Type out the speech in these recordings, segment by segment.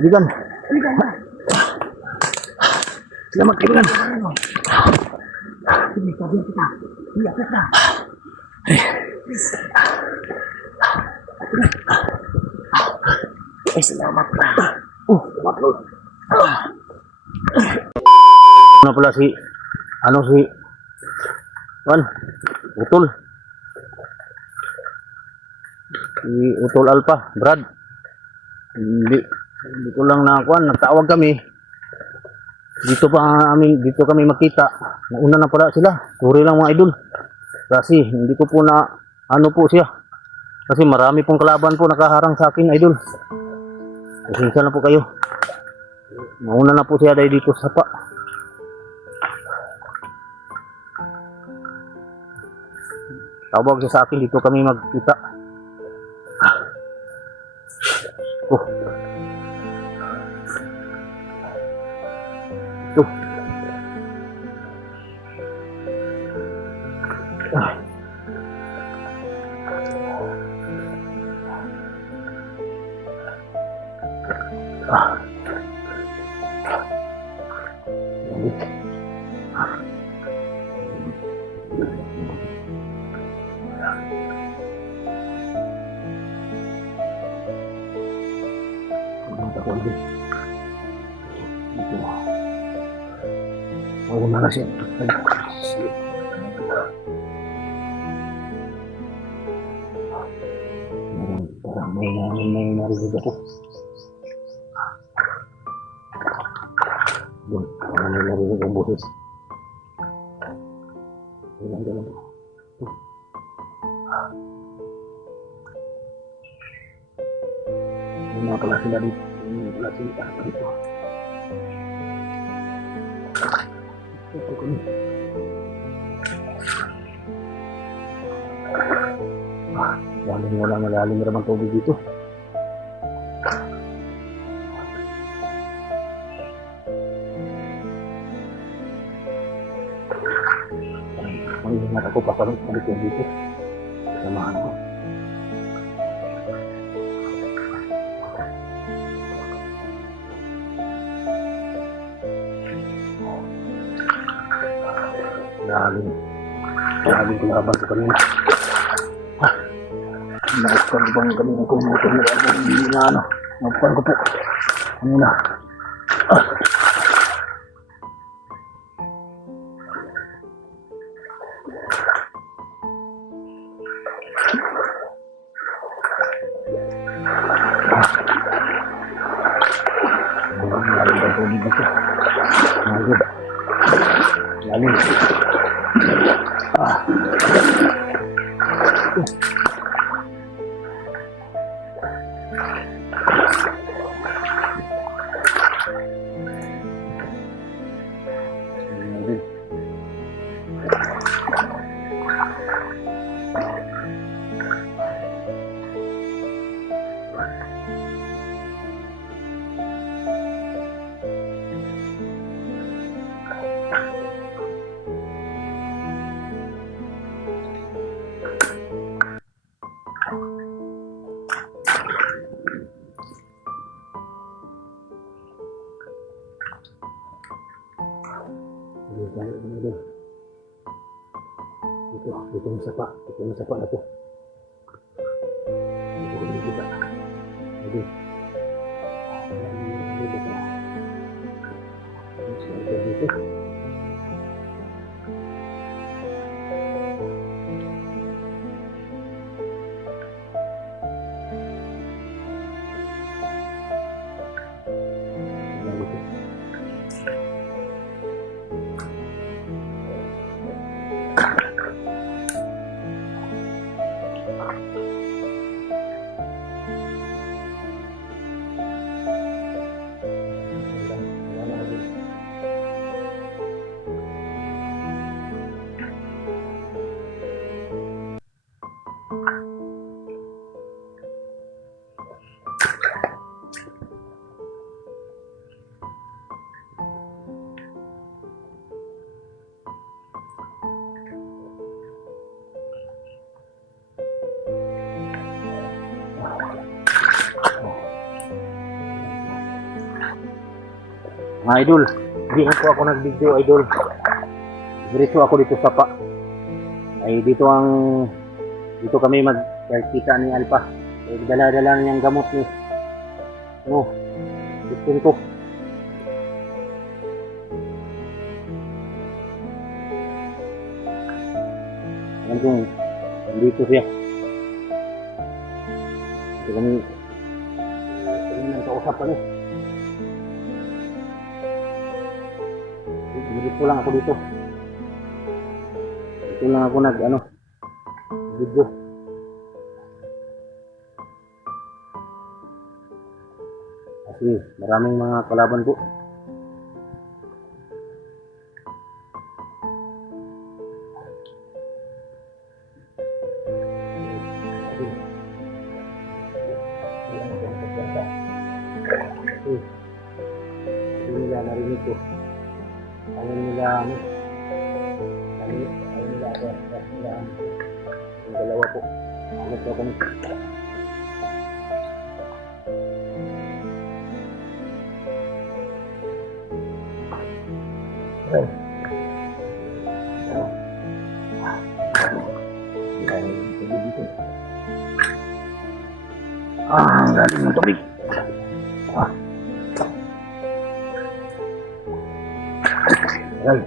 Kaibigan. Selamat kaibigan. Ini kabian kita. Iya kita. Selamat. Selamat Lord. Ano pala si Juan, Utol. Si Utol Alpha, Brad. Hindi ko lang nakuan, nagtawag kami. Dito kami makita. Nauna na pala sila. Sorry lang mga idol. Kasi hindi ko po na po siya. Kasi marami pong kalaban po nakaharang sa akin, idol. Pasensya na po kayo. Nauna na po siya dahil dito sa sapa. Tawag siya sa akin, dito kami magkita. Oh. Ito. Mauna na siya. Parang may narinig ako. Doon, parang may narinig ang boses. Ilang dalang po. May mga pala sila dito. May pala sila dito. Ito ko niya. Malalim naman tubig dito. Ay, ingat ako papalik dito. Samahan ko. Lalim kulaban ko kanina. Nakupan ko bang kanina kung motor na ako. Hindi na ano. Nakupan ko po. Kanina. Lalim ba ito dito? Lalim. Dito yung sapa na po. Dito ko kita. Dito. Dito. Mga idol, hindi na po ako nag-video idol. Diretso ako dito sa pa. Ay dito kami magkita ni Alpha. Ay dala-dala niyang gamot ni gusto ko. Alam kong dito siya. Dito kami nang kausap pa niya. Dito lang ako dito. Dito lang ako video. Kasi maraming mga kalaban po. Hindi nila narinig ko. Ano nila yung dalawa po. Ano po kami. Ang galing ng tubig. Aray.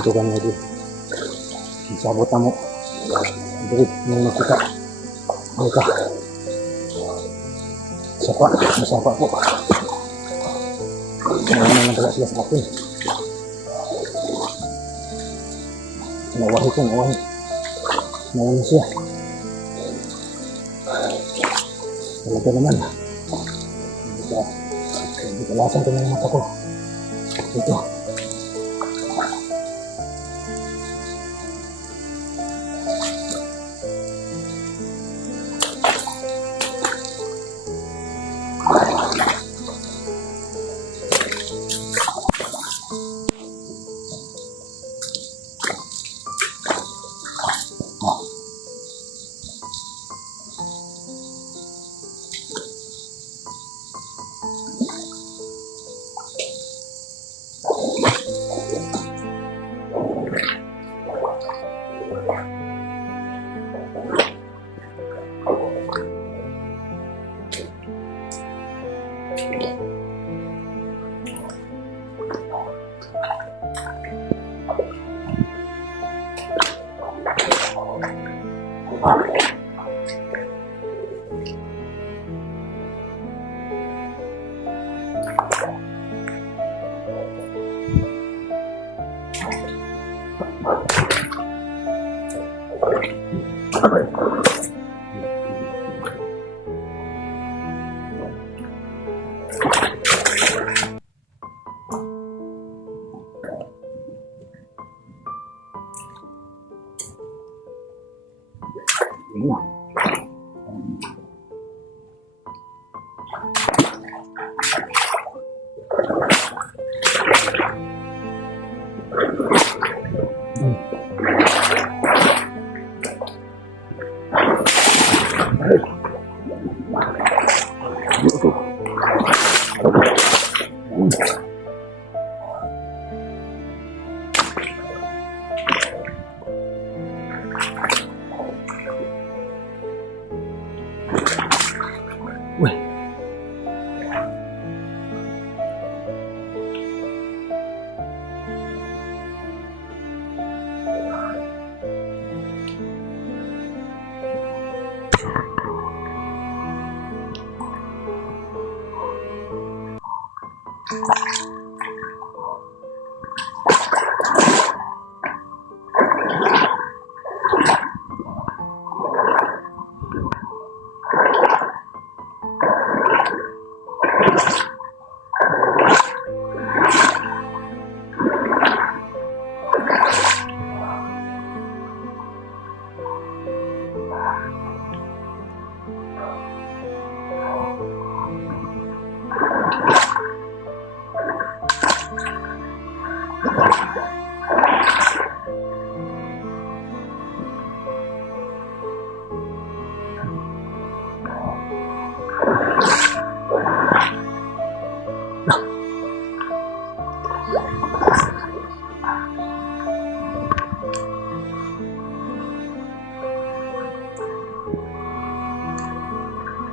Ito kami idol. Sabot na mo. Dali, nung nakita. Halika. Masapa po. Marami na pala sila sa akin. Nawahi ko, nawahi. Nawahi siya. Talaga naman. Hindi kalasan ko na ng mata ko. Ito.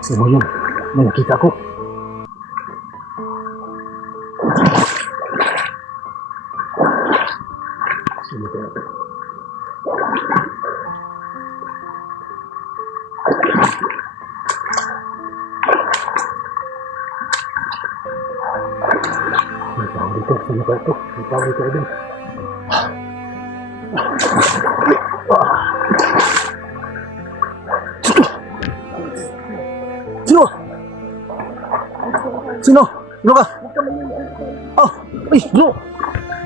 Sino yun? May nakita ko. Sino kaya ito? May tao dito. Sino kaya ito? May tao dito din. Sino? Sino? Sino ka? Oh, ay, bro.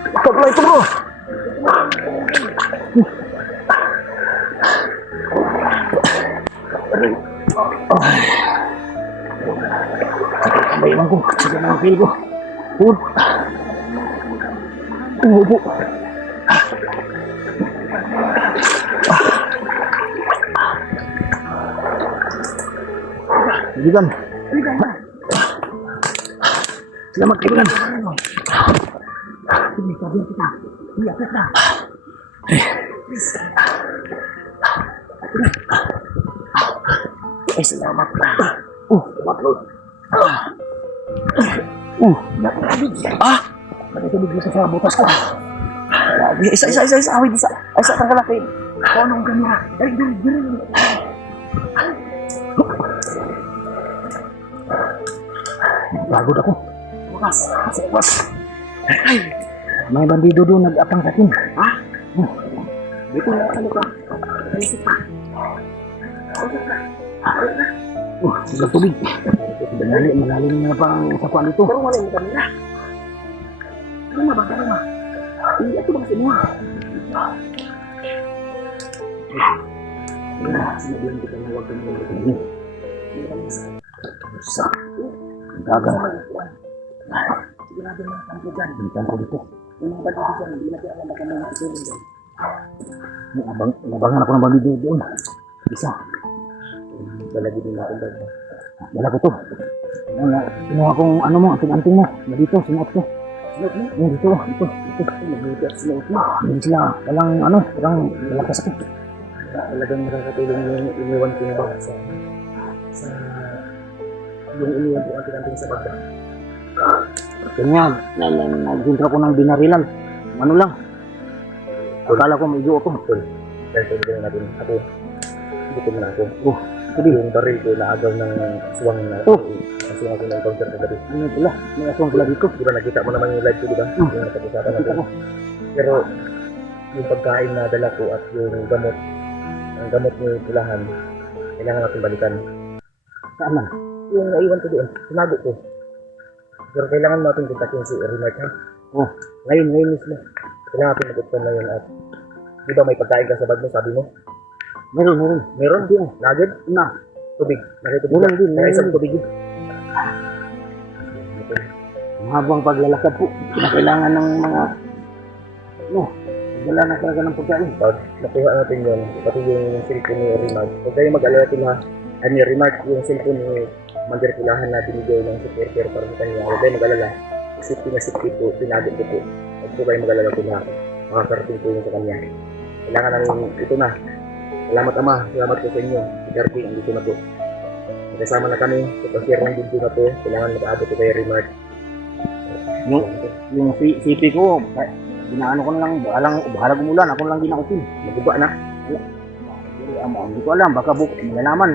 Ikaw pala ito, bro. May lang ko. Sige na ang feel ko. Food. Upo. Kaibigan. Selamat kaibigan. Sige, sabihan kita. Iakit na. Ay, salamat ka. Matlod. Nakatubig. Nakatubig mo sa butas ko. Isa. Awit isa. Isa kang kalaki. Konong kanya. Dali. Pagod ako. Wakas. May bandido doon nag-apang sa akin. Ha? Dito na ano ka? Alisip pa. Sigang tubig. Malalim na pa ang sapuan dito. Pero wala yung kanina. Ano ba? Ito ba kasi mo? Sinabihan kita na huwag kang mga Sa gaga. sigurado na ang dyan. Bintang ko dito. Yung mga bandido dyan, hindi natin alam baka may matutulong dyan. Nabangan ako ng bandido doon. Isa. Balagi din natin dyan. Dala ko to. Kinuha kong ano mo, anting-anting mo. Na dito, sinuot ko. Sinuot mo? Dito. Mabuti at sinuot mo. Hindi sila, walang malakas ako. Talagang nakakatulong yung iniwan ko na ba sa yung iniwan ko anting-anting sa bagda. Kanya, nagsintra ko ng binarilan. Ano lang. Akala ko may ako. Dahil tulungan natin ako. Gutom na ako. Ito din. Yung baril ko naagaw ng aswang na aswang ako na encounter kagabi. Ano pala? May aswang pala dito. Di ba nakita mo naman yung live ko, di ba? Yung napag-usapan Nakita natin. ko. Pero yung pagkain na dala ko at yung gamot, ang gamot ni Pulahan, kailangan natin balikan. Saan man? Yung naiwan ko doon, sinago ko. Pero kailangan natin kontakin si Remark, ha? Oh, Ngayon mismo. Kailangan natin magkutpan ngayon at di ba may pagkain ka sa bag mo, sabi mo? meron. Meron? Nugget? Na. Tubig. Nakitubig Meron din, Kaya isang meron. tubig yun. Habang paglalakad po, kailangan ng mga dala na talaga ng pagkain. Pag nakuha natin yun, pati yung cellphone ni Remark, huwag kayong mag-alala ha. Ni Remark, yung cellphone ni Mander Pulahan na binigay ng supporter para sa kanya, huwag kayong mag-alala. Safety na safety po, pinagod ko po. Huwag po kayong mag-alala po na makakarating po yun sa kanya. Kailangan namin ito na. Salamat Ama, salamat po sa inyo. Si Garby, andito na po. Magkasama na kami sa pag-share ng video na po. Kailangan makaabot ko kay Remark. Yung CP ko, ginaano ko na lang, bahala gumulan, ako na lang ginakupin. Maguba na. Hindi ko alam, baka malalaman,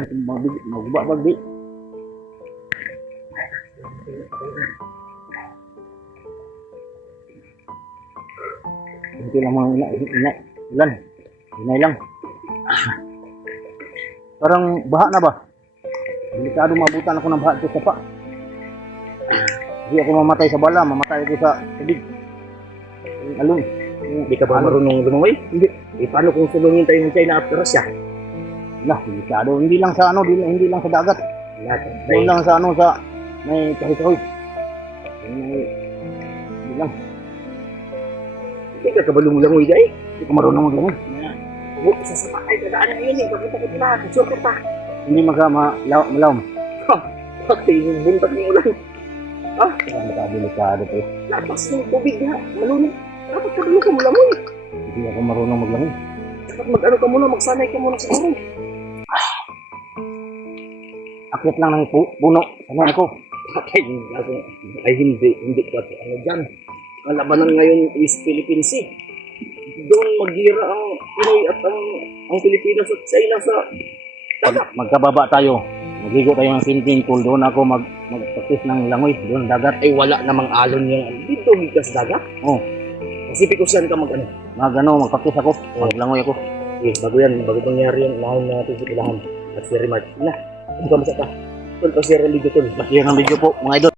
maguba ba di. Hindi lang mga inay lang. Parang baha na ba? Delikado mabutan ako ng baha dito sa pa. Hindi ako mamatay sa bala, mamatay ako sa tubig. Alon. Hindi ka ba marunong lumangoy? Hindi. Paano kung sulungin tayo ng China after Russia? Lah, delikado. Hindi lang sa hindi lang sa dagat. Doon lang sa sa may kahoy-kahoy. Hindi lang. Hindi ka ba lumangoy dahil? Hindi ko marunong maglangoy. Isa sa pakay, dadaan na yun eh. Pagkita ko na, sure ka pa. Hindi malawm. Bakit yung buntak ng ulan? Delikado to. Lapas ng tubig na, malunod. Dapat ka ka lumangoy. Hindi ako marunong maglangoy. Dapat mag-ano ka muna, magsanay ka muna sa araw. Akyat lang ng puno. Sanay ako. Ay hindi ka ano dyan. Ang labanan ngayon is Philippine Sea. Doon maghira ang Pinoy at ang Pilipinas at China sa dagat. Magkababa tayo. Magligo tayo ng swimming pool. Doon ako mag-practice ng langoy. Doon dagat. Ay wala namang alon yung dito higas dagat. Oh, Pacific Ocean ka mag-ano. mag-practice ako. Maglangoy ako. Bago mangyari yan, unahin natin si Pulahan at si Remark. Na, ito ka masaka. Tol, pa-share ang video tol. Basta yun ang video po, mga idol.